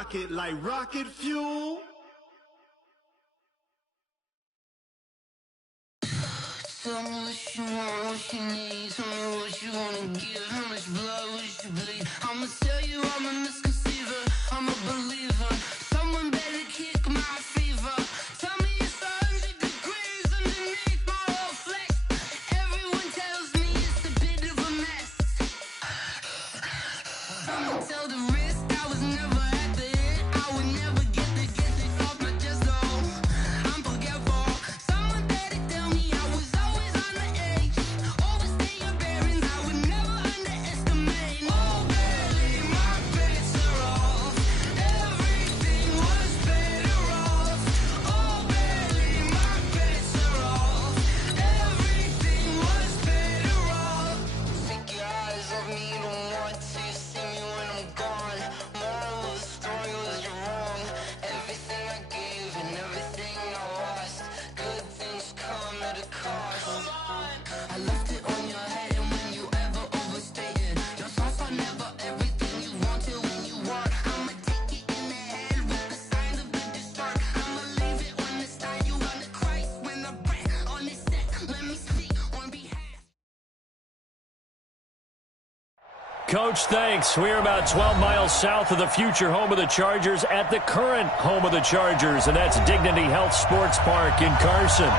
rocket like rocket fuel. Tell me what you want, what you need. Tell me what you wanna give. How much blood would you bleed? I'ma tell you I'm a misconceiver. I'm a believer. Someone better kick my fever. Tell me it's 100 degrees underneath my whole flesh. Everyone tells me it's a bit of a mess. Someone tell the risk I was never at the hit. I would never get it off my chest though. I'm forgetful. Someone better tell me I was always on the edge. Overstay your bearings, I would never underestimate. Oh baby, my bets are off. Everything was better off. Oh baby, my bets are off. Everything was better off. Take your eyes off me, don't want to see me when I'm gone. Moral of the story was you're wrong. Everything I gave and everything I lost. Good things come at a cost. I left it on your head, and when you ever overstay it, your thoughts are never everything you wanted when you want. I'ma take it in the head with the signs of the distort. I'ma leave it on the side. You on the Christ when the breath on this set. Let me speak on behalf. Coach, thanks. We're about 12 miles south of the future home of the Chargers at the current home of the Chargers, and that's Dignity Health Sports Park in Carson.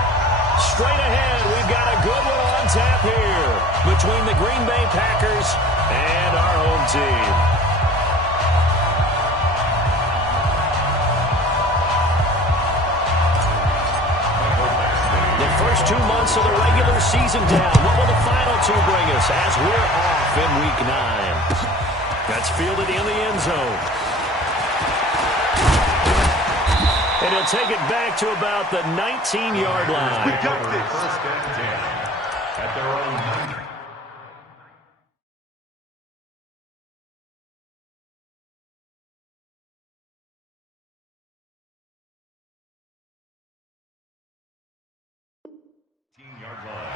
Straight ahead, we've got a good one on tap here between the Green Bay Packers and our home team. The first 2 months of the regular season down. What will the final 2 bring us as we're off in Week 9? That's fielded in the end zone. And he'll take it back to about the 19-yard line. We got this. First and 10 at their own 19. Yard line.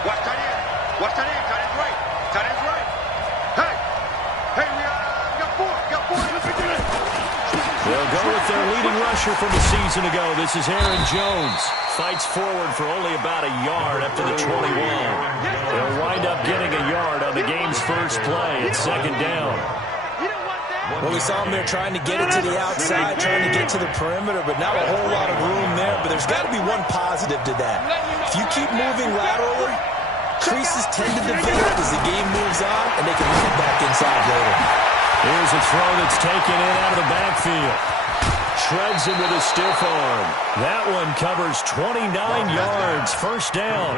Watch that in. Watch that in. Tight end's right. Tight end's right. Hey. Hey, we got 4. Got 4. They'll go with their leading rusher from a season ago. This is Aaron Jones. Fights forward for only about a yard up to the 21. They'll wind up getting a yard on the game's first play. It's second down. Well, we saw him there trying to get it to the outside, trying to get to the perimeter, but not a whole lot of room there. But there's got to be one positive to that. If you keep moving laterally, creases tend to develop as the game moves on, and they can run it back inside later. Here's a throw that's taken in out of the backfield. Shreds him with a stiff arm. That one covers 29 yards. First down.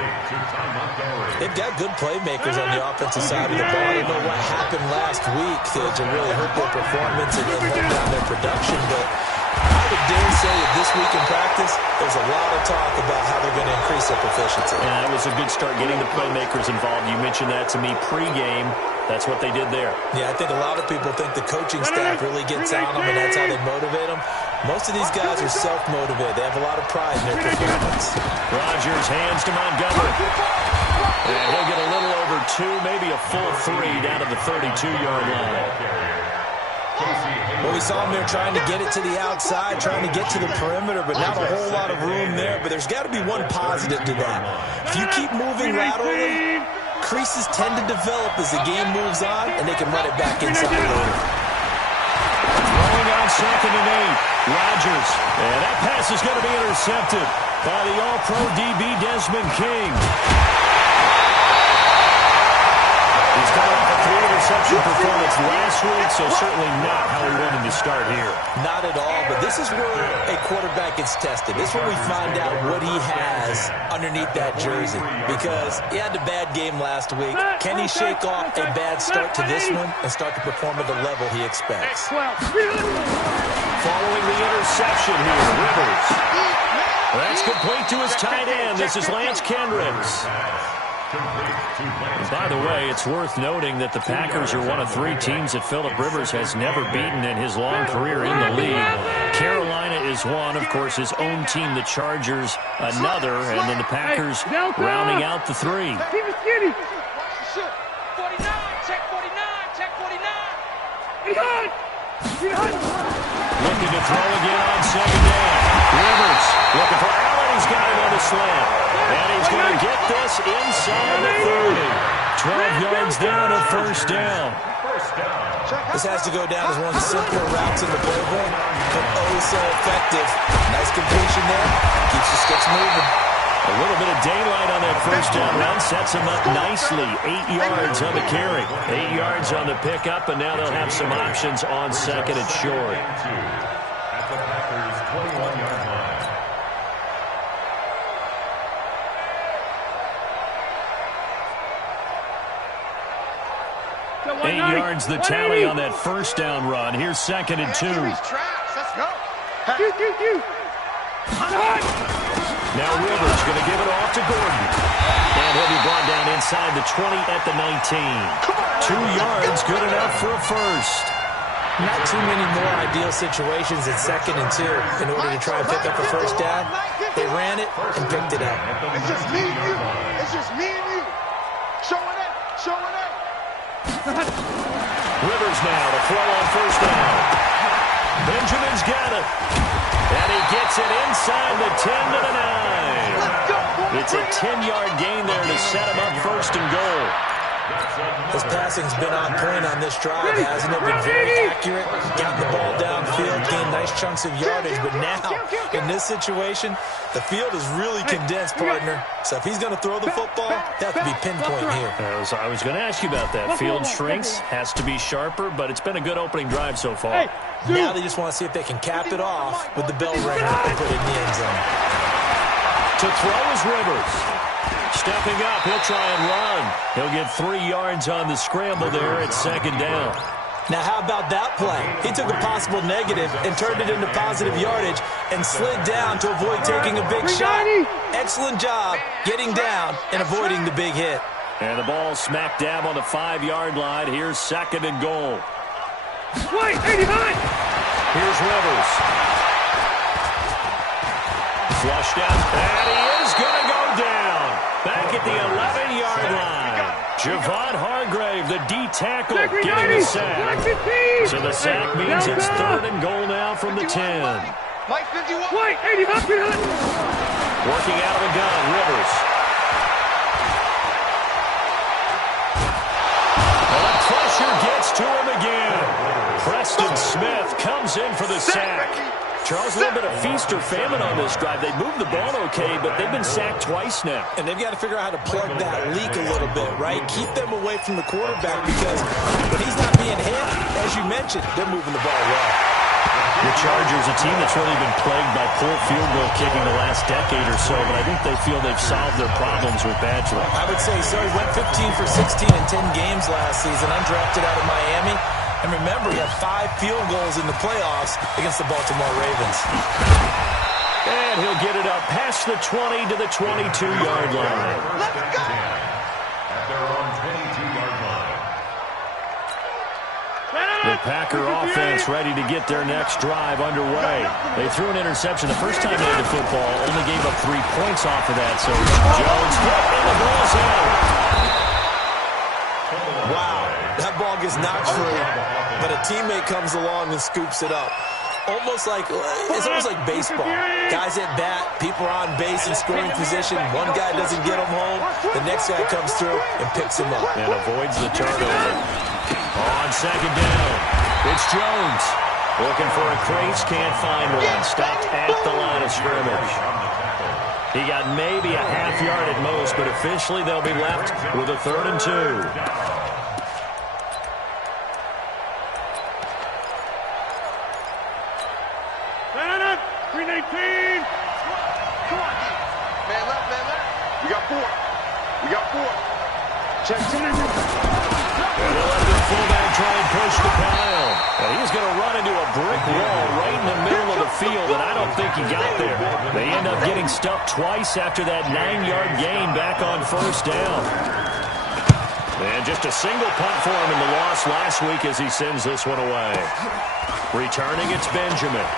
They've got good playmakers on the offensive side of the ball. I don't know what happened last week to really hurt their performance and hold down their production, but I would dare say that this week in practice, there's a lot of talk about how they're going to increase their proficiency. And that was a good start getting the playmakers involved. You mentioned that to me pregame. That's what they did there. Yeah, I think a lot of people think the coaching staff really gets on them, and that's how they motivate them. Most of these guys are self-motivated. They have a lot of pride in their performance. Rodgers hands to Montgomery. And he'll get a little over 2, maybe a full 3 down to the 32-yard line. Well, we saw him there trying to get it to the outside, trying to get to the perimeter, but not a whole lot of room there. But there's got to be one positive to that. If you keep moving laterally, creases tend to develop as the game moves on, and they can run it back inside later. Throwing on 2nd and 8. Rodgers. And that pass is going to be intercepted by the All-Pro DB Desmond King. He's coming off a 3-interception performance last week, so certainly not how we wanted to start here. Not at all, but this is where a quarterback gets tested. This is where we find out what he has underneath that jersey, because he had a bad game last week. Can he shake off a bad start to this one and start to perform at the level he expects? Following the interception here, Rivers. That's complete to his tight end. This is Lance Kendricks. And by the way, it's worth noting that the Packers are one of 3 teams that Phillip Rivers has never beaten in his long career in the league. is one. Of course, his own team, the Chargers, another. And then the Packers rounding out the three. Keep it skinny. 49, check 49, check 49. Looking to throw again on second down. Rivers looking for Allen. He's got him on the slant. And he's going to get this inside the 30. 12 yards down at first down. This has to go down as one of the simpler routes in the playbook, but oh so effective. Nice completion there. Keeps the sticks moving. A little bit of daylight on that first down run. Sets him up nicely. 8 yards on the carry. 8 yards on the pickup, and now they'll have some options on second and short. At the Packers' 21-yard line. 8 yards the tally on that first down run. Here's second and 2. Let's go. Now Rivers going to give it off to Gordon. And he'll be brought down inside the 20 at the 19. 2 yards, good enough for a first. Not too many more ideal situations at second and 2 in order to try and pick up a first down. They ran it and picked it up. It's just me and you. It's just me and you. Showing up. Showing up. Rivers now to throw on first down. Benjamin's got it. And he gets it inside the 10 to the 9. It's a 10-yard gain there to set him up first and goal. His passing's been on point on this drive, hasn't it? Been very accurate, gotten the ball downfield, gained nice chunks of yardage. But now, in this situation, the field is really condensed, partner. So if he's going to throw the football, that have to be pinpoint here. I was going to ask you about that. Field shrinks, has to be sharper, but it's been a good opening drive so far. Now they just want to see if they can cap it off with the bell ringer and put it in the end zone. To throw is Rivers. Stepping up, he'll try and run. He'll get 3 yards on the scramble there at second down. Now, how about that play? He took a possible negative and turned it into positive yardage and slid down to avoid taking a big shot. Excellent job getting down and avoiding the big hit. And the ball smack dab on the 5-yard line. Here's second and goal. Wait, 89! Here's Rivers. Flushed out, and he is going to go down. Back at the 11-yard line. Javon Hargrave, the D tackle, getting the sack. So the sack means it's third and goal now from the 10. Mike 51. Wait, 80, Working out of a gun, Rivers. And the pressure gets to him again. Preston Smith comes in for the sack. Charles, a little bit of feast or famine on this drive. They moved the ball okay, but they've been sacked twice now. And they've got to figure out how to plug that leak a little bit, right? Keep them away from the quarterback because when he's not being hit, as you mentioned, they're moving the ball well. The Chargers, a team that's really been plagued by poor field goal kicking the last decade or so, but I think they feel they've solved their problems with Badger. I would say so. He went 15 for 16 in 10 games last season, undrafted out of Miami. And remember, he had 5 field goals in the playoffs against the Baltimore Ravens. And he'll get it up past the 20 to the 22-yard line. Let's go. At their own 22-yard line. The Packer offense ready to get their next drive underway. They threw an interception the first time they had the football, only gave up 3 points off of that. So Jones hit and the ball's out. Wow, that ball gets knocked free, but a teammate comes along and scoops it up. It's almost like baseball. Guys at bat, people are on base in scoring position. One guy doesn't get him home. The next guy comes through and picks him up. And avoids the turnover. On second down, it's Jones. Looking for a crease, can't find one. Stopped at the line of scrimmage. He got maybe a half yard at most, but officially they'll be left with a 3rd and 2. Green 18! Come on, D. Man left, man left. We got 4. We got 4. Check. And they'll let the fullback try and push the pile. And he's going to run into a brick wall right in the middle of the field, and I don't think he got there. They end up getting stuffed twice after that 9-yard gain back on first down. And just a single punt for him in the loss last week as he sends this one away. Returning, it's Benjamin.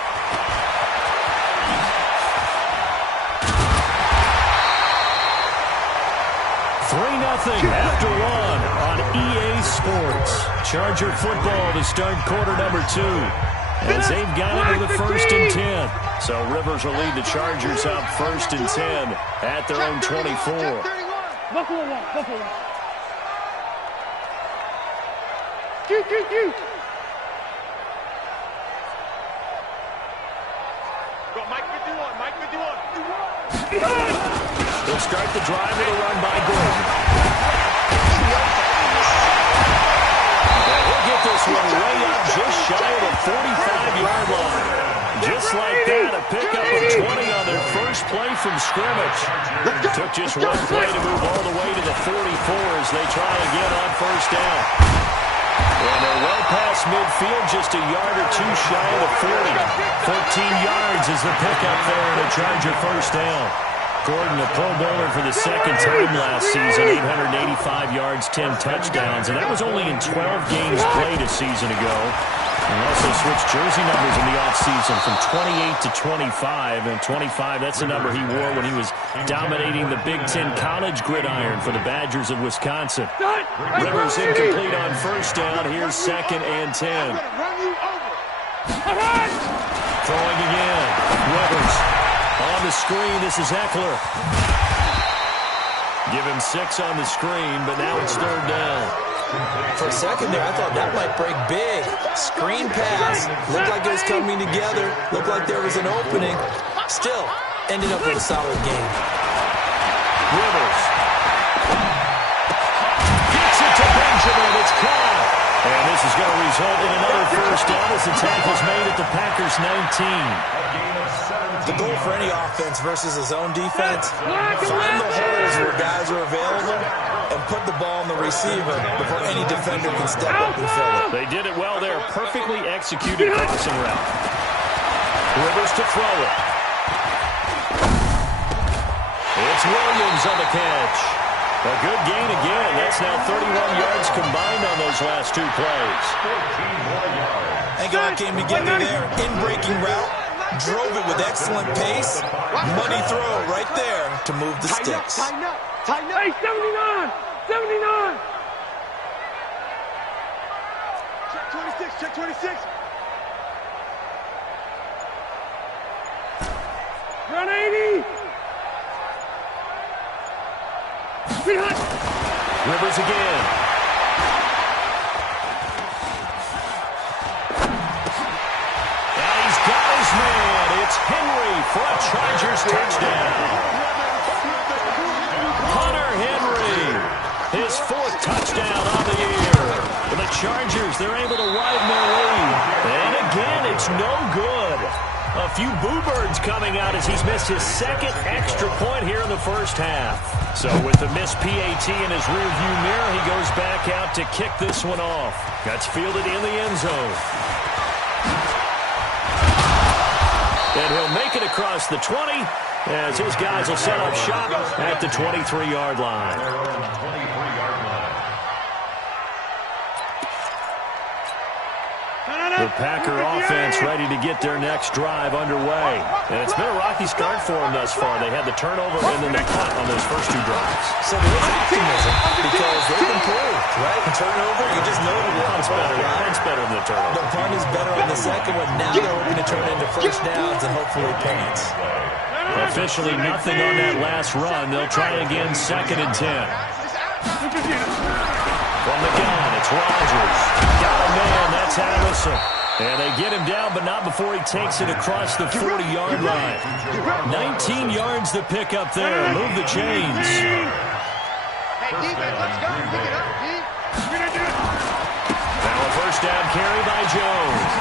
after one on EA Sports. Charger football to start quarter number 2. As they've got it with a 1st and 10. So Rivers will lead the Chargers up 1st and 10 at their own 24. Buffalo one. Q. Go, Mike 51. They'll start the drive with a run by Gordon. And he'll get this one way up just shy of the 45-yard line. Just like that, a pickup of 20 on their first play from scrimmage. Took just one play to move all the way to the 44 as they try again on 1st down. And they're well past midfield, just a yard or two shy of the 40. 14 yards is the pickup there and a Charger 1st down. Gordon, a Pro Bowler for the 2nd time last season, 885 yards, 10 touchdowns, and that was only in 12 games played a season ago. And also switched jersey numbers in the offseason from 28 to 25, and 25, that's the number he wore when he was dominating the Big Ten college gridiron for the Badgers of Wisconsin. Rivers incomplete on 1st down. Here's 2nd and 10. Throwing again. Rivers on the screen. This is Eckler. Give him 6 on the screen, but now it's 3rd down. For a second there, I thought that might break big. Screen pass. Looked like it was coming together. Looked like there was an opening. Still, ended up with a solid game. Rivers. Gets it to Benjamin. It's caught. And this is going to result in another 1st down as the tackle's made at the Packers' 19. The goal for any offense versus a zone defense, find the holes where guys are available and put the ball on the receiver before any defender can step up and fill it. They did it well there. Perfectly executed crossing route. Rivers to throw it. It's Williams on the catch. A good gain again. That's now 31 yards combined on those last 2 plays. And God came together there. In-breaking route. Drove it with excellent pace. Money throw right there to move the sticks. Tighten up. Hey, 79. Check 26. Run 80. Rivers again. It's Henry for a Chargers touchdown. Hunter Henry, his 4th touchdown on the year. For the Chargers, they're able to widen their lead. And again, it's no good. A few boo birds coming out as he's missed his 2nd extra point here in the 1st half. So with the missed PAT in his rearview mirror, he goes back out to kick this one off. That's fielded in the end zone. And he'll make it across the 20 as his guys will set up shop at the 23-yard line. The Packer offense ready to get their next drive underway. And it's been a rocky start for them thus far. They had the turnover and then the punt on those first 2 drives. So there is optimism because they've improved, right? The turnover, you just know the punt's better. The punt's better than the turnover. The punt is better on the second one. Now they're hoping to turn into 1st downs and hopefully punts. Officially nothing on that last run. They'll try again 2nd and 10. From the gun, it's Rodgers. Got a man, that's Allison. And they get him down, but not before he takes it across the 40-yard line. 19 yards to pick up there. Move the chains. Hey, defense, let's go. Pick it up, D. Now a 1st down carry by Jones.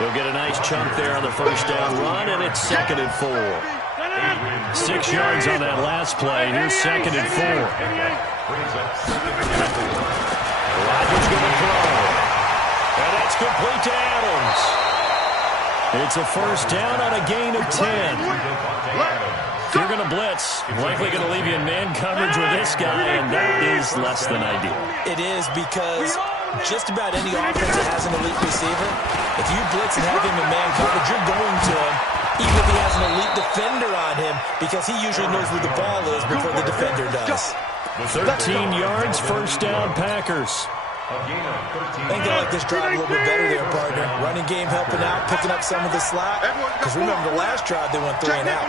He'll get a nice chunk there on the 1st down run, and it's 2nd and 4. 6 yards on that last play. Here's 2nd and 4. Rodgers going to throw. And that's complete to Adams. It's a 1st down on a gain of 10. If you're going to blitz, likely going to leave you in man coverage with this guy, and that is less than ideal. It is because just about any offense that has an elite receiver, if you blitz and have him in man coverage, you're going to him. even if he has an elite defender on him, because he usually knows where the ball is before the defender does. 13 yards, first down, Packers. I think they like this drive a little bit better there, partner. Running game helping out, picking up some of the slack. Because remember, the last drive they went 3 and out.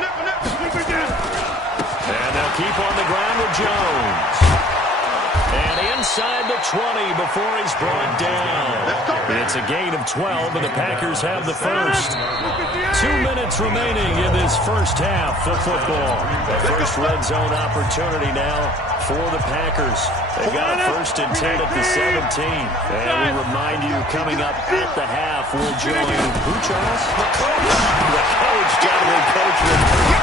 And they'll keep on the ground with Jones. And inside the 20 before he's brought down. It's a gain of 12, and the Packers have the first. 2 minutes remaining in this first half of football. The first red zone opportunity now for the Packers. They got first and 10 at the 17. And we remind you, coming up at the half, we'll join who, Charles? The coach, Jonathan Coach,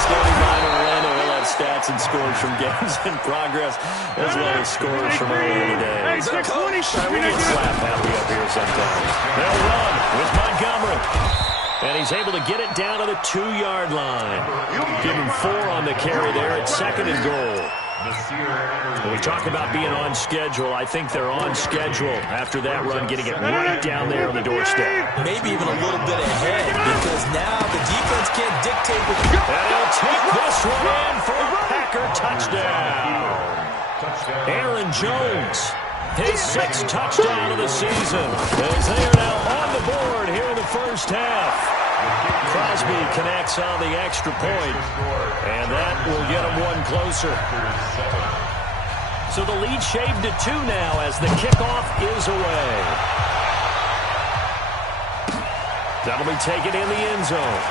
standing by in Orlando. He'll have stats and scores from games in progress, as well as scores from earlier today. We get slap happy up here sometimes. They'll run with Montgomery. And he's able to get it down to the 2-yard line. Give him 4 on the carry there at second and goal. When we talk about being on schedule, I think they're on schedule after that run, getting it right down there on the doorstep. Maybe even a little bit ahead, because now the defense can't dictate what... And he'll take this one in for a Packer touchdown. Aaron Jones, his 6th touchdown of the season, as they are now on the board here in the first half. Crosby connects on the extra point, and that will get him one closer. So the lead shaved to 2 now as the kickoff is away. That'll be taken in the end zone.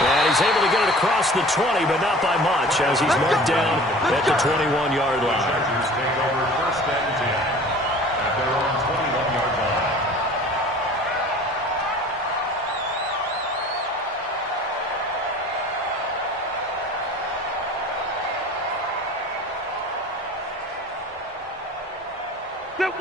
And he's able to get it across the 20, but not by much, as he's marked down at the 21-yard line. Chargers take over first and 10 at their own 21-yard line.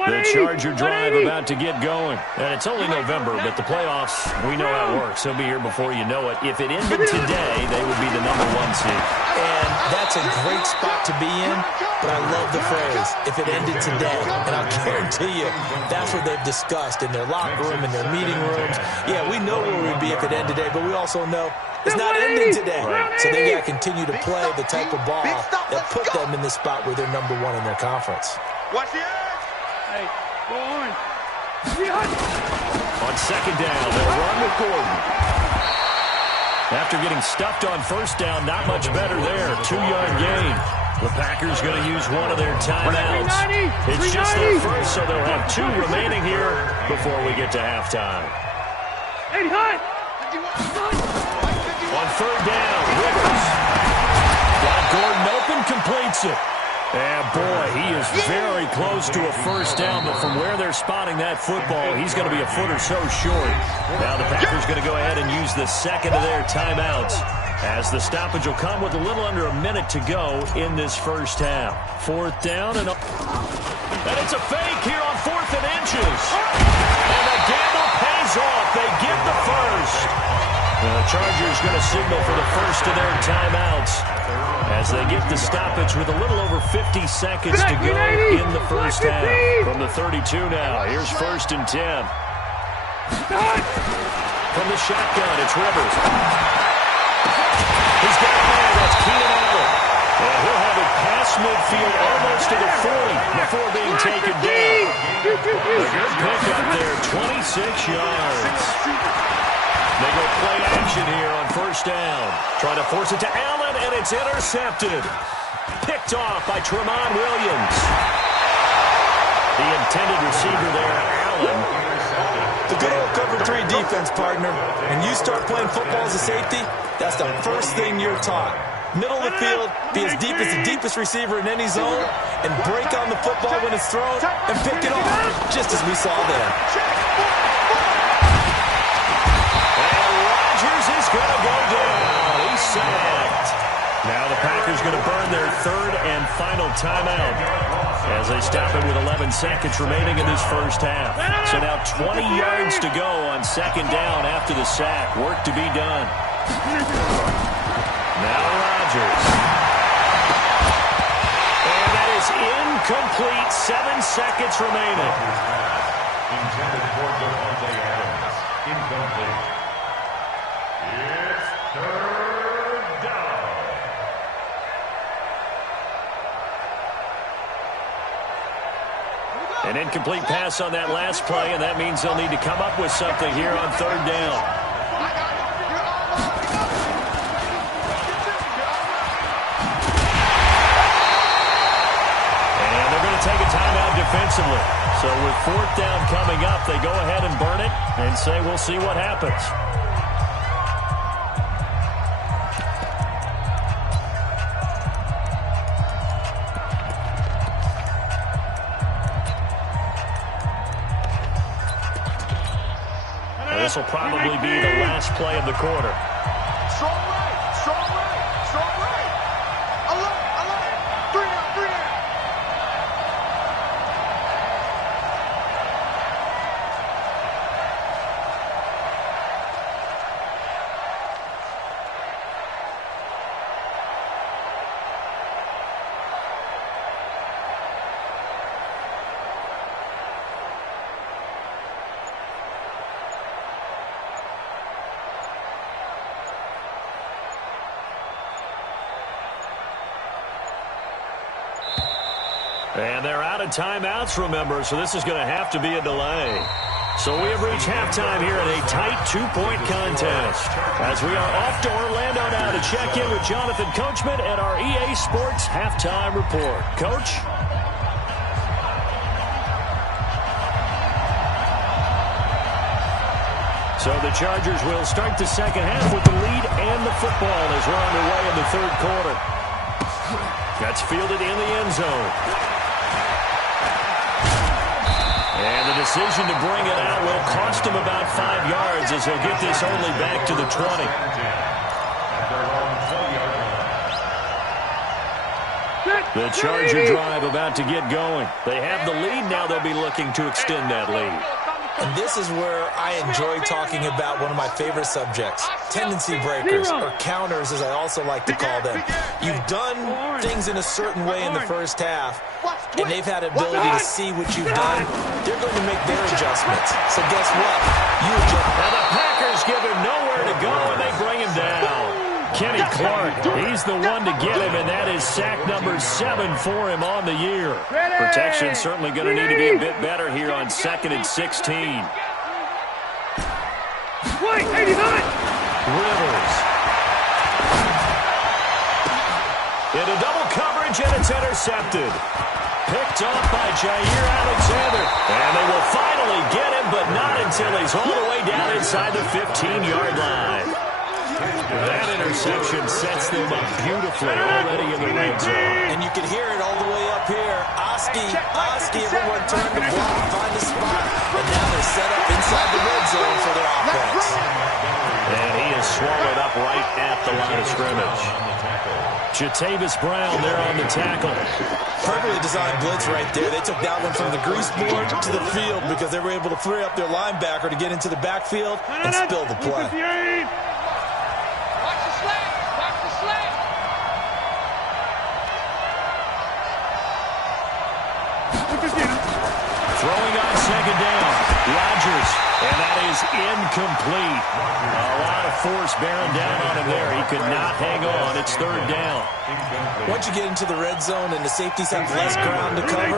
The Charger drive about to get going. And it's only November, but the playoffs, we know how it works. They'll be here before you know it. If it ended today, they would be the #1 seed. And that's a great spot to be in, but I love the phrase, if it ended today. And I'll guarantee you, that's what they've discussed in their locker room, in their meeting rooms. Yeah, we know where we'd be if it ended today, but we also know it's not ending today. Right. So they got to continue to play the type of ball that put them in the spot where they're #1 in their conference. Watch the edge. Hey, go on. On second down, they'll run with Gordon. After getting stuffed on first down, not much better there. 2-yard gain. The Packers going to use one of their timeouts. It's just their first, so they'll have 2 remaining here before we get to halftime. On third down, Rivers. Got Gordon open, completes it. And boy, he is very close to a first down, but from where they're spotting that football, he's going to be a foot or so short. Now the Packers going to go ahead and use the second of their timeouts, as the stoppage will come with a little under a minute to go in this first half. 4th down, and it's a fake here on 4th and inches. And the gamble pays off. They get the first. Now the Chargers going to signal for the first of their timeouts as they get the stoppage with a little over 50 seconds to go in the first half. From the 32 now, here's 1st and 10. From the shotgun, it's Rivers. He's got a man, that's Keenan Allen. And he'll have it past midfield almost to the 40 before being taken down. A good pickup there, 26 yards. They go play action here on first down. Trying to force it to Allen, and it's intercepted. Picked off by Tremont Williams. The intended receiver there, Allen. The good old cover 3 defense, partner. When you start playing football as a safety, that's the first thing you're taught. Middle of the field, be as deep as the deepest receiver in any zone, and break on the football when it's thrown, and pick it off, just as we saw there. Is going to go down. He's sacked. Now the Packers going to burn their 3rd and final timeout as they stop it with 11 seconds remaining in this first half. So now 20 yards to go on second down after the sack. Work to be done. Now Rodgers. And that is incomplete. 7 seconds remaining. Intended for Devontae Adams. Incomplete. incomplete pass on that last play, and that means they'll need to come up with something here on third down. And they're going to take a timeout defensively. So with fourth down coming up, they go ahead and burn it and say we'll see what happens. This will probably be the last play of the quarter. Strong right, strong right, strong right. Alert, 3 down, 3 down. And they're out of timeouts, remember, so this is going to have to be a delay. So we have reached halftime here in a tight 2-point contest. As we are off to Orlando now to check in with Jonathan Coachman at our EA Sports Halftime Report. Coach? So the Chargers will start the second half with the lead and the football as we're underway in the third quarter. That's fielded in the end zone. And the decision to bring it out will cost him about 5 yards as he'll get this only back to the 20. The Charger drive about to get going. They have the lead. Now they'll be looking to extend that lead. And this is where I enjoy talking about one of my favorite subjects, tendency breakers, or counters as I also like to call them. You've done things in a certain way in the first half, and they've had ability to see what you've done. They're going to make their adjustments. So guess what? You adjust. And the Packers give him nowhere to go, and they bring him down. Kenny Clark, he's the one to get him, and that is sack number 7 for him on the year. Protection certainly going to need to be a bit better here on 2nd and 16. Rivers. Into double coverage, and it's intercepted. Picked off by Jair Alexander. And they will finally get him, but not until he's all the way down inside the 15-yard line. That interception sets them up beautifully already in the red zone. And you can hear it all the way up here. Oski, everyone turned to block, find a spot. And now they're set up inside the red zone for their offense. And he is swallowed up right at the line of scrimmage. Jatavis Brown there on the tackle. Perfectly designed blitz right there. They took that one from the grease board to the field because they were able to free up their linebacker to get into the backfield and spill the play. Throwing on second down, Rodgers, and that is incomplete. A lot of force bearing down on him there. He could not hang on. It's third down. Once you get into the red zone and the safeties have less ground to cover,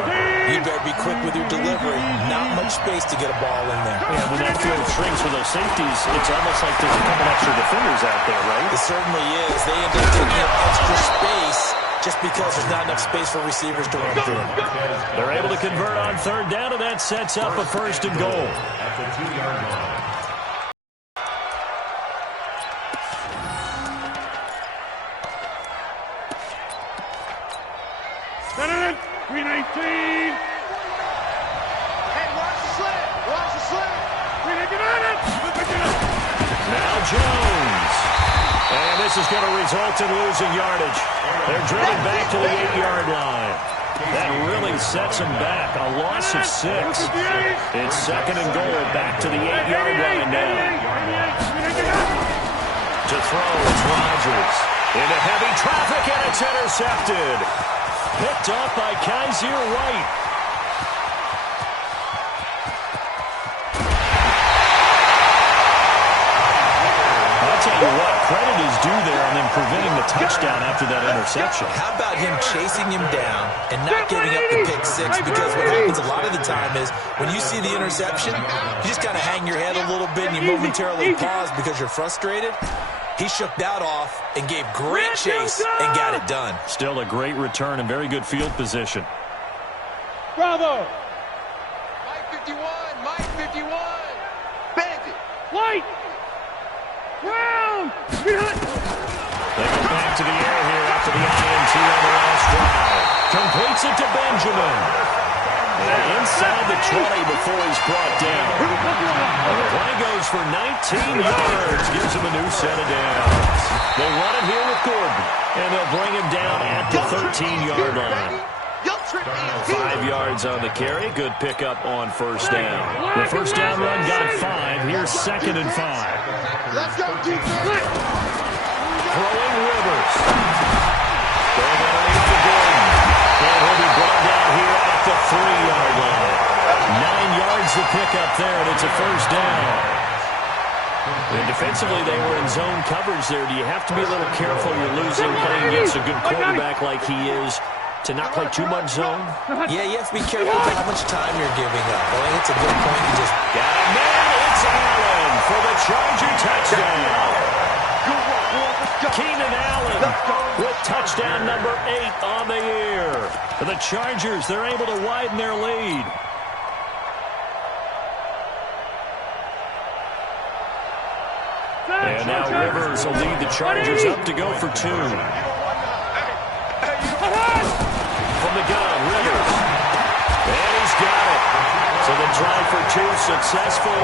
you better be quick with your delivery. Not much space to get a ball in there. Yeah, when that field shrinks for those safeties, it's almost like there's a couple extra defenders out there, right? It certainly is. They end up taking up extra space just because there's not enough space for receivers to run through. They're able to convert on third down, and that sets up a 1st and goal. At the 2-yard line. Hey, watch the slant. Watch the slant. Now Jones. And this is going to result in losing yardage. They're driven back to the 8-yard line. That really sets them back. A loss of 6. It's 2nd and goal back to the 8-yard line now. To throw, it's Rodgers. Into heavy traffic, and it's intercepted. Picked off by Kaiser White. I'll tell you what, credit is due there on them preventing the touchdown after that interception. How about him chasing him down and not giving up the pick six? Because what happens a lot of the time is when you see the interception, you just kind of hang your head a little bit and you momentarily pause because you're frustrated. He shook that off and gave great chase and got it done. Still a great return and very good field position. Bravo! Mike 51, Mike 51. Bandit. White! Brown! They go back to the air here after the INT on the last drive. Completes it to Benjamin. And inside the 20 before he's brought down. The play goes for 19 yards. Gives him a new set of downs. They run it here with Gordon. And they'll bring him down at the 13-yard line. 5 yards on the carry. Good pickup on first down. The first down run got it 5. Here's 2nd and 5. Let's go, defense. Throwing Rivers. Going underneath the Gordon. And he'll be brought down here at the 3-yard line. 9 yards to pick up there, and it's a first down. And defensively, they were in zone coverage there. Do you have to be a little careful you're losing playing against a good quarterback like he is to not play too much zone? Yeah, you have to be careful about how much time you're giving up. I think it's a good point. You just got a man. It's Allen for the Charger touchdown. Keenan Allen with touchdown number 8 on the year. For the Chargers, they're able to widen their lead. And now Rivers will lead the Chargers up to go for 2. From the gun, Rivers. And he's got it. So the try for 2 successful.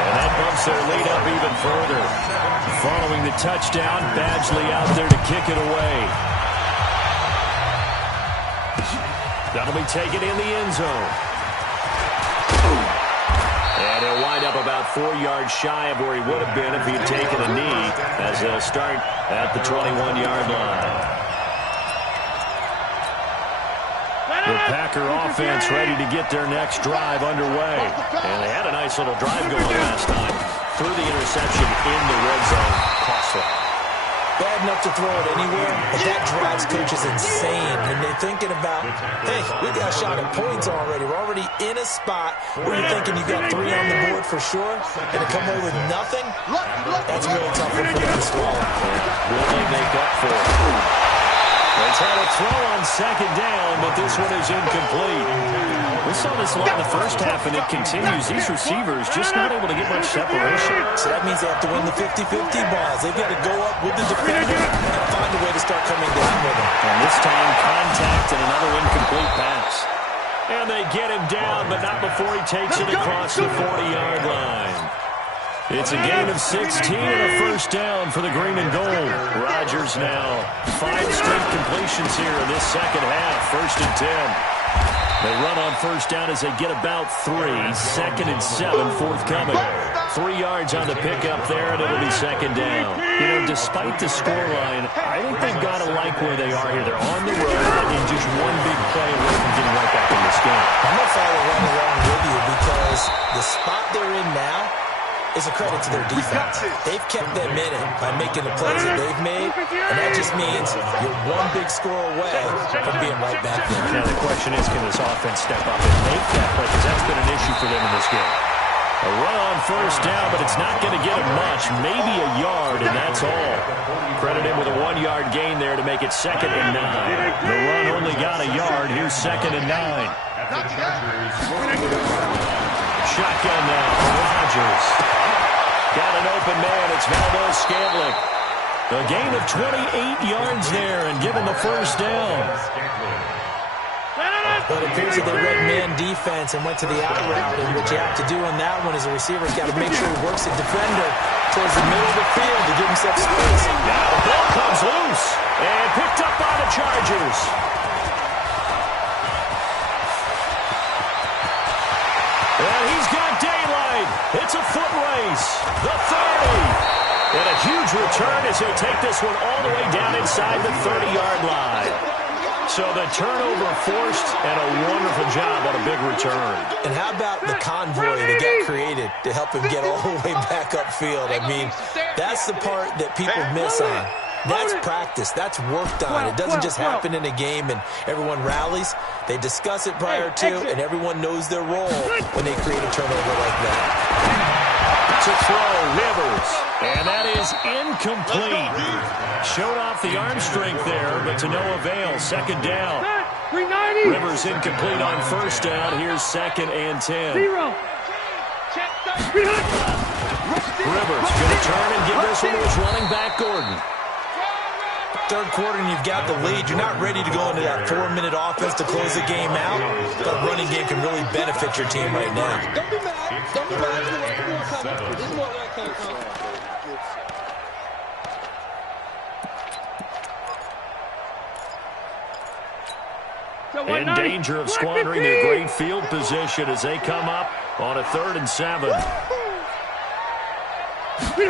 And that bumps their lead up even further. Following the touchdown, Badgley out there to kick it away. That'll be taken in the end zone. And he'll wind up about 4 yards shy of where he would have been if he'd taken a knee, as they'll start at the 21-yard line. The Packer offense ready to get their next drive underway. And they had a nice little drive going last time. Through the interception in the red zone. Costly. bad enough to throw it anywhere, but that drives coaches insane when they're thinking about, hey, we got a shot at points already. We're already in a spot where you're thinking you got 3 on the board for sure, and to come away with nothing, that's really tough for them to swallow. Will they make up for it? They try to throw on second down, but this one is incomplete. We saw this a lot in the first half, and it continues. These receivers just not able to get much separation. So that means they have to win the 50-50 balls. They've got to go up with the defender and find a way to start coming down with him. And this time, contact and another incomplete pass. And they get him down, but not before he takes it across the 40-yard line. It's a gain of 16 and a first down for the green and gold. Rodgers now 5 straight completions here in this second half. 1st and 10. They run on first down as they get about 3. 2nd and 7 forthcoming. 3 yards on the pickup there, and it'll be second down. You know, despite the scoreline, I think they've got to like where they are here. They're on the road and just one big play away from getting right back in this game. I'm going to follow right along with you because the spot they're in now is a credit to their defense. They've kept them in it by making the plays that they've made, and that just means you're one big score away from being right back there. Now the question is, can this offense step up and make that play? Because that's been an issue for them in this game. A run on first down, but it's not going to get them much. Maybe a yard, and that's all. Credit him with a 1-yard gain there to make it 2nd and 9. The run only got a yard. Here's 2nd and 9. Shotgun now for Rodgers. Got an open man. It's Valdez-Scantling. A gain of 28 yards there and given the first down. But it appears that they read man defense and went to the out route, and what you have to do on that one is a receiver's got to make sure he works the defender towards the middle of the field to give himself space. Now the ball comes loose and picked up by the Chargers. And he's got daylight. It's a foot race. The 30. And a huge return as he'll take this one all the way down inside the 30-yard line. So the turnover forced and a wonderful job on a big return. And how about the convoy that got created to help him get all the way back upfield. I mean, that's the part that people miss on. That's practice. That's worked on. It doesn't just happen in a game and everyone rallies. They discuss it prior to, and everyone knows their role when they create a turnover like that. To throw, Rivers. And that is incomplete. Showed off the arm strength there, but to no avail. Second down. Rivers incomplete on first down. Here's 2nd and 10. Rivers going to turn and give this one to his running back, Gordon. Third quarter and you've got the lead. You're not ready to go into that 4-minute offense to close the game out. That running game can really benefit your team right now. Don't be mad. Don't be mad. This is what that came from. In danger of squandering their great field position as they come up on a 3rd and 7. From the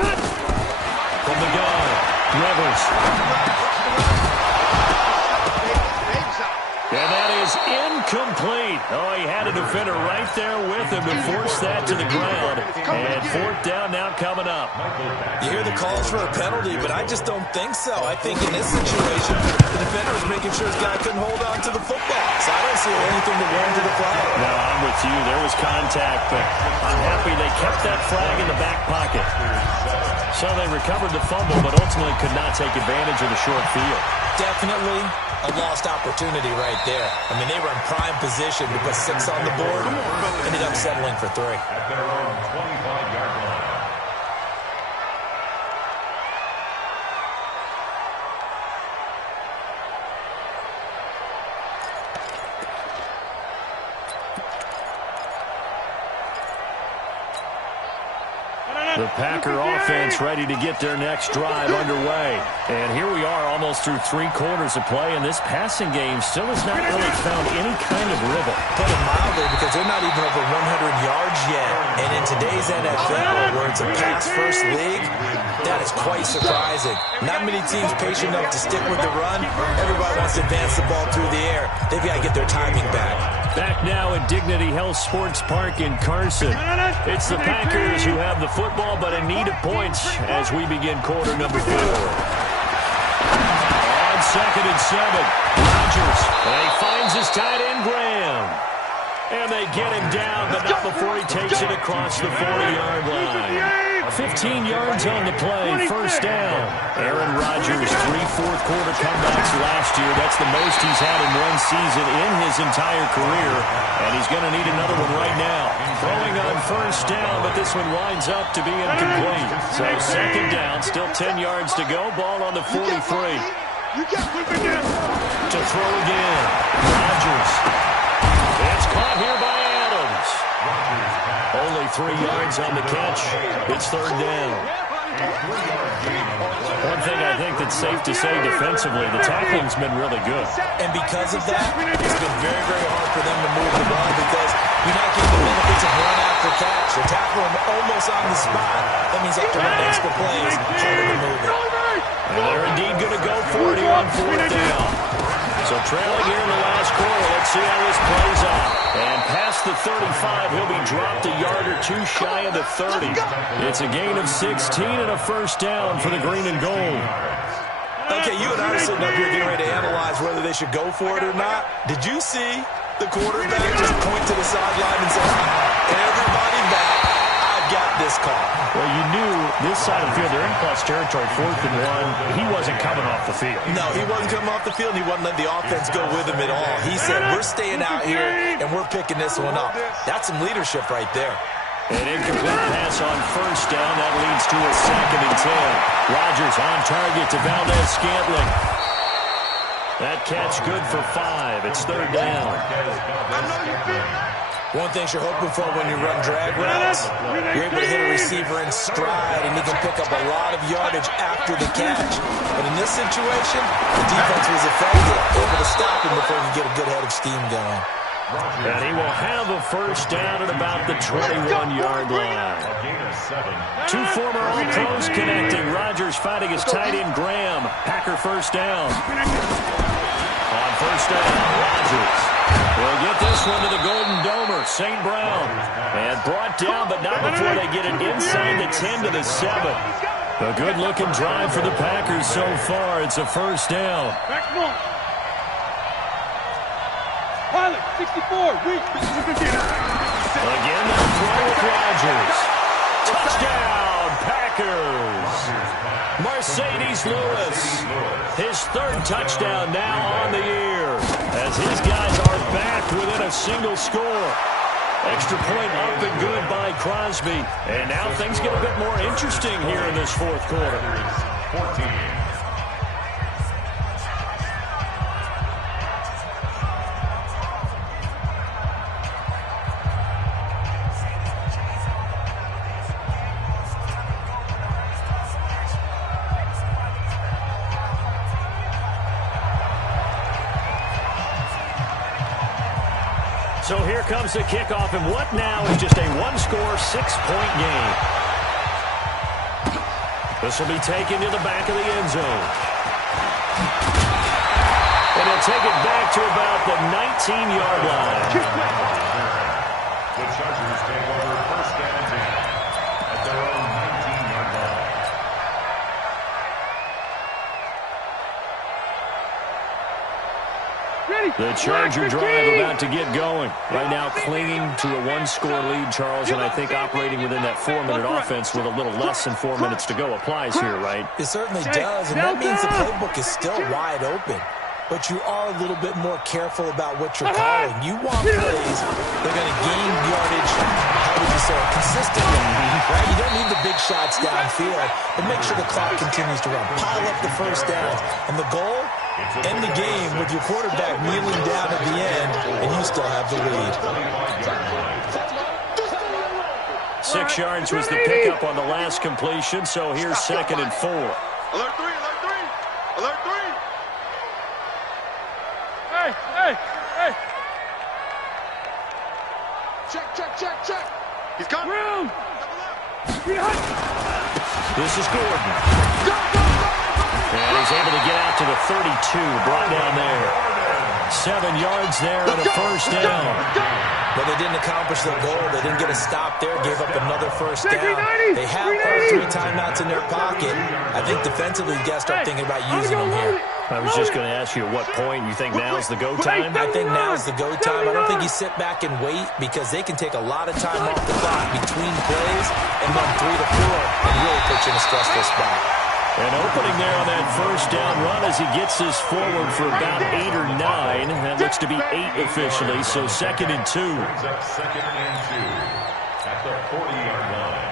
gun, Rivers. And that is incomplete. Oh, he had a defender right there with him to force that to the ground. And 4th down now coming up. You hear the calls for a penalty, but I just don't think so. I think in this situation, the defender was making sure his guy couldn't hold on to the football. So I don't see anything to warrant to the flag. No, I'm with you. There was contact, but I'm happy they kept that flag in the back pocket. So they recovered the fumble, but ultimately could not take advantage of the short field. Definitely a lost opportunity right there. I mean, they were in prime position to put 6 on the board. Ended up settling for 3. At their own 25-yard line. The Packer offense ready to get their next drive underway. And here we are almost through 3 quarters of play, and this passing game still has not really found any kind of rhythm. Put it mildly, because they're not even over 100 yards yet. And in today's NFL, where it's a pass-first league, that is quite surprising. Not many teams patient enough to stick with the run. Everybody wants to advance the ball through the air. They've got to get their timing back. Back now at Dignity Health Sports Park in Carson. It's the Packers who have the football, but in need of points as we begin quarter number 4. On 2nd and 7, Rodgers. And he finds his tight end, Graham. And they get him down, but not before he takes it across the 40-yard line. 15 yards on the play, first down. Aaron Rodgers, 3 fourth-quarter comebacks last year. That's the most he's had in one season in his entire career, and he's going to need another one right now. Throwing on first down, but this one winds up to be incomplete. So 2nd down, still 10 yards to go. Ball on the 43. To throw again, Rodgers. It's caught here by Adams. Only 3 yards on the catch. It's 3rd down. One thing I think that's safe to say defensively, the tackling's been really good. And because of that, it's been very, very hard for them to move the ball because you're not getting the benefits of run after catch. They're tackling them almost on the spot. That means they have to run extra plays, harder to move it. And they're indeed going to go for it here on 4th down. So trailing here in the last quarter, let's see how this plays out. And past the 35, he'll be dropped a yard or 2 shy of the 30. It's a gain of 16 and a first down for the green and gold. Okay, you and I are sitting up here getting ready to analyze whether they should go for it or not. Did you see the quarterback just point to the sideline and say, everybody back, I've got this call? Well, you knew this side of the field, they're in plus territory, 4th and 1. He wasn't coming off the field. No, he wasn't coming off the field. He wasn't letting the offense go with him at all. He said, we're staying out here, and we're picking this one up. That's some leadership right there. An incomplete pass on first down. That leads to a 2nd and 10. Rodgers on target to Valdez-Scantling. That catch good for 5. It's 3rd down. One thing you're hoping for when you run drag routes, you're able to hit a receiver in stride, and he can pick up a lot of yardage after the catch. But in this situation, the defense was effective, able to stop him before he could get a good head of steam going. And he will have a first down at about the 21-yard line. 2 former All-Pros connecting. Rodgers fighting his tight end, Graham. Packer first down. On first down, Rodgers. They'll get this one to the Golden Domer, St. Brown. And brought down, but not before they get it inside the 10 to the 7. A good-looking drive for the Packers so far. It's a first down. Pilot, 64, weak. Again, they'll throw with Rodgers. Touchdown, Packers. Mercedes Lewis, his third touchdown now on the year, as his guys are back within a single score. Extra point up and good by Crosby. And now things get a bit more interesting here in this fourth quarter. 14. So here comes the kickoff, and what now is just a one-score, six-point game. This will be taken to the back of the end zone. And they'll take it back to about the 19-yard line. The Chargers take over first and 10 at their own 19-yard line. The Charger drive about to get going. Right now clinging to a one-score lead, Charles, and I think operating within that 4-minute offense with a little less than 4 minutes to go applies here, right? It certainly does, and that means the playbook is still wide open. But you are a little bit more careful about what you're calling. You want plays they're going to gain yardage, how would you say, consistently, right? You don't need the big shots downfield, but make sure the clock continues to run. Pile up the first downs. And the goal? End the game with your quarterback kneeling down at the end, and you still have the lead. 6 yards was the pickup on the last completion, so here's 2nd and 4. Alert 3, alert 3, alert 3. Hey. Check. He's coming. Room. This is Gordon. And he's able to get out to the 32, brought down there. 7 yards there and a first down. But they didn't accomplish their goal. They didn't get a stop there, gave up another first down. They have 3 timeouts in their pocket. I think defensively, you got to start thinking about using them here. I was just going to ask you at what point you think now's the go time? I think now's the go time. I don't think you sit back and wait, because they can take a lot of time off the clock between plays and run 3 to 4 and really put you in a stressful spot. And opening there on that first down run as he gets this forward for about 8 or 9. That looks to be 8 officially, so 2nd and 2. Brings up 2nd and 2 at the 40-yard line.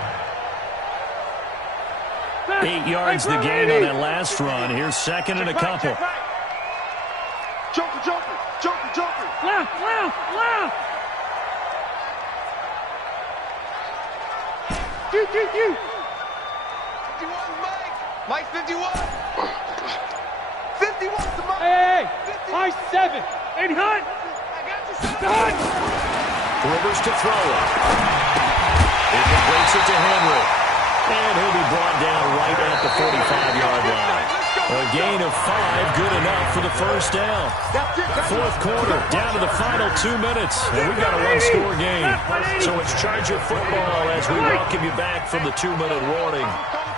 8 yards the gain on that last run. Here's 2nd and a couple. Joker. Left. You. 51, Mike 51. 51 to Mike. Hey. My 7. And Hunt. I got you, 7. Rivers to throw it. He completes it to Henry. And he'll be brought down right at the 45-yard line. A gain of 5, good enough for the first down. Fourth quarter, down to the final 2 minutes, and we've got a one-score game. So it's Charger football as we welcome you back from the 2-minute warning.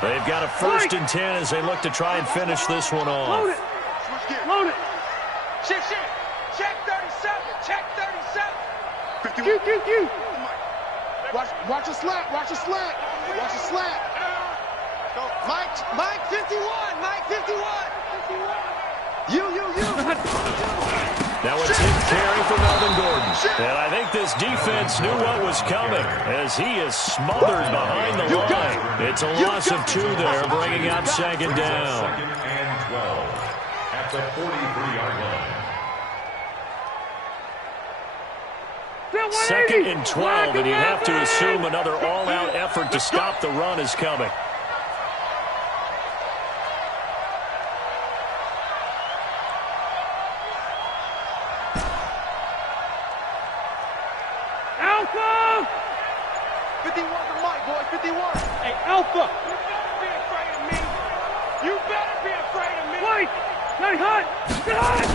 They've got a 1st and 10 as they look to try and finish this one off. Load it. Shift. Check 37. Check 37. 51. Watch a slant. Watch a slant. Mike 51. Mike 51. You. Now it's hit carry for Melvin Gordon. And I think this defense knew what was coming as he is smothered behind the line. It's a loss of 2 there, bringing up 2nd down. 2nd and 12 at the 43-yard line. 2nd and 12, and you have to assume another all-out effort to stop the run is coming. Alpha. 51 to Mike, boy. 51. Hey, Alpha. You better be afraid of me. White. Get Hunt.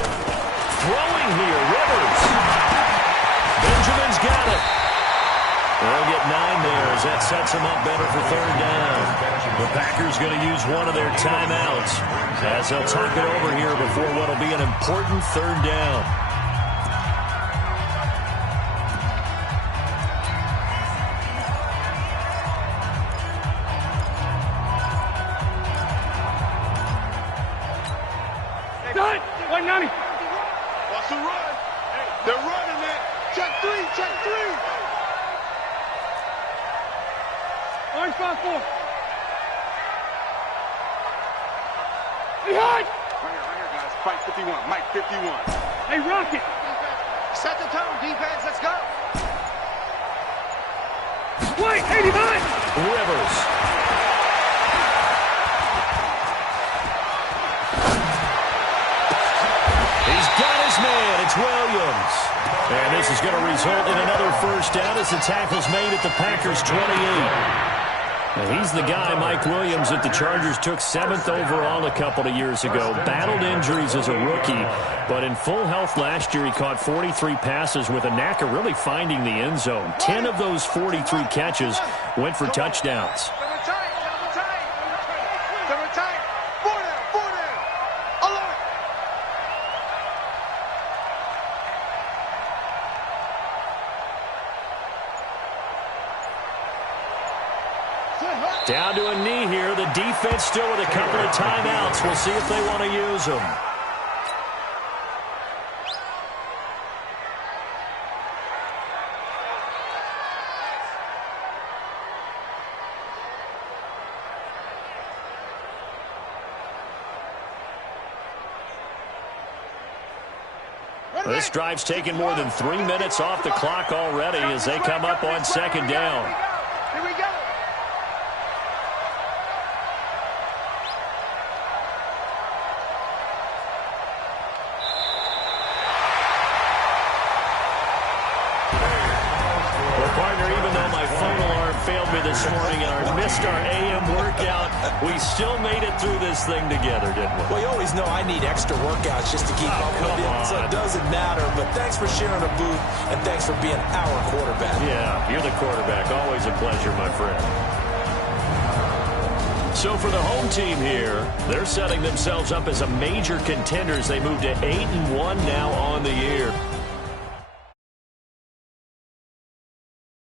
Throwing here, Rivers. got it. They'll get 9 there as that sets them up better for third down. The Packers going to use one of their timeouts as they'll talk it over here before what will be an important third down. Done. 190. What's the run? They're running it. Check 3, check 3. Orange 5-4. Behind. Right here, guys. Fight 51. Mike 51. Hey, Rocket. Set the tone, defense. Let's go. Wait, 89. Rivers. He's got his man. It's Williams. And this is going to result in another first down as the tackle's made at the Packers' 28. And he's the guy, Mike Williams, that the Chargers took 7th overall a couple of years ago. Battled injuries as a rookie, but in full health last year, he caught 43 passes with a knack of really finding the end zone. 10 of those 43 catches went for touchdowns. Down to a knee here. The defense still with a couple of timeouts. We'll see if they want to use them. This drive's taken more than 3 minutes off the clock already as they come up on second down. Here we go. This morning and missed our AM workout. We still made it through this thing together, didn't we? Well, you always know I need extra workouts just to keep up with it, so it doesn't matter. But thanks for sharing a booth, and thanks for being our quarterback. Yeah, you're the quarterback. Always a pleasure, my friend. So for the home team here, they're setting themselves up as a major contender as they move to 8-1 now on the year.